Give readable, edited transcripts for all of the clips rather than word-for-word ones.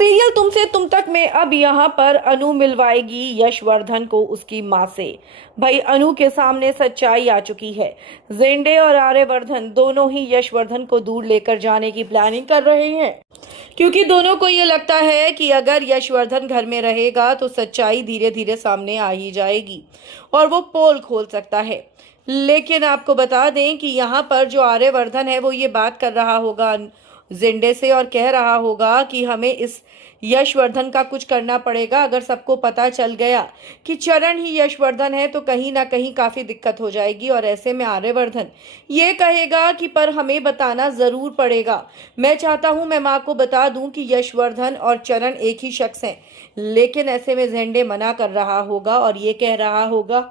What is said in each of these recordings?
Serial तुमसे तुम तक में अब यहाँ पर अनु मिलवाएगी यशवर्धन को उसकी माँ से। भाई अनु के सामने सच्चाई आ चुकी है। जेंडे और आर्यवर्धन दोनों ही यशवर्धन को दूर लेकर जाने की प्लानिंग कर रहे हैं, क्योंकि दोनों को ये लगता है कि अगर यशवर्धन घर में रहेगा तो सच्चाई धीरे धीरे सामने आ ही जाएगी और वो पोल खोल सकता है। लेकिन आपको बता दें कि यहाँ पर जो आर्यवर्धन है वो ये बात कर रहा होगा जिंडे से और कह रहा होगा कि हमें इस यशवर्धन का कुछ करना पड़ेगा। अगर सबको पता चल गया कि चरण ही यशवर्धन है तो कहीं ना कहीं काफी दिक्कत हो जाएगी। और ऐसे में आर्यवर्धन ये कहेगा कि पर हमें बताना जरूर पड़ेगा। मैं चाहता हूं मैं माँ को बता दूं कि यशवर्धन और चरण एक ही शख्स हैं, लेकिन ऐसे में जेंडे मना कर रहा होगा और ये कह रहा होगा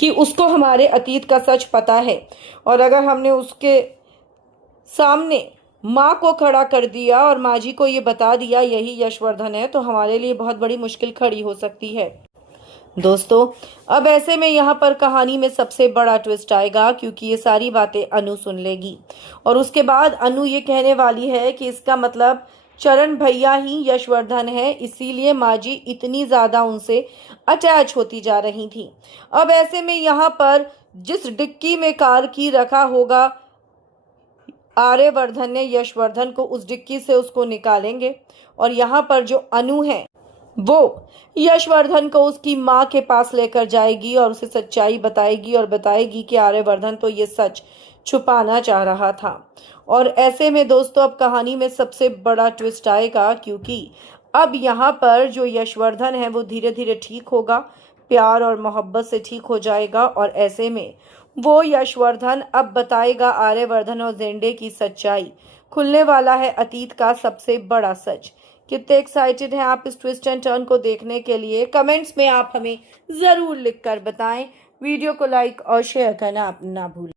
कि उसको हमारे अतीत का सच पता है और अगर हमने उसके सामने माँ को खड़ा कर दिया और माँ जी को ये बता दिया यही यशवर्धन है तो हमारे लिए बहुत बड़ी मुश्किल खड़ी हो सकती है। दोस्तों अब ऐसे में यहाँ पर कहानी में सबसे बड़ा ट्विस्ट आएगा, क्योंकि ये सारी बातें अनु सुन लेगी और उसके बाद अनु ये कहने वाली है कि इसका मतलब चरण भैया ही यशवर्धन है, इसीलिए माँ जी इतनी ज्यादा उनसे अटैच होती जा रही थी। अब ऐसे में यहाँ पर जिस डिक्की में कार की रखा होगा आर्यवर्धन ने यशवर्धन को उस डिक्की से उसको निकालेंगे और यहाँ पर जो अनु है वो यशवर्धन को उसकी माँ के पास लेकर जाएगी और उसे सच्चाई बताएगी और बताएगी कि आर्यवर्धन तो ये सच छुपाना चाह रहा था। और ऐसे में दोस्तों अब कहानी में सबसे बड़ा ट्विस्ट आएगा, क्योंकि अब यहाँ पर जो यशवर्धन है वो धीरे धीरे ठीक होगा, प्यार और मोहब्बत से ठीक हो जाएगा और ऐसे में वो यशवर्धन अब बताएगा आर्यवर्धन और जेंडे की सच्चाई। खुलने वाला है अतीत का सबसे बड़ा सच। कितने एक्साइटेड हैं आप इस ट्विस्ट एंड टर्न को देखने के लिए? कमेंट्स में आप हमें ज़रूर लिखकर बताएं। वीडियो को लाइक और शेयर करना आप ना भूलें।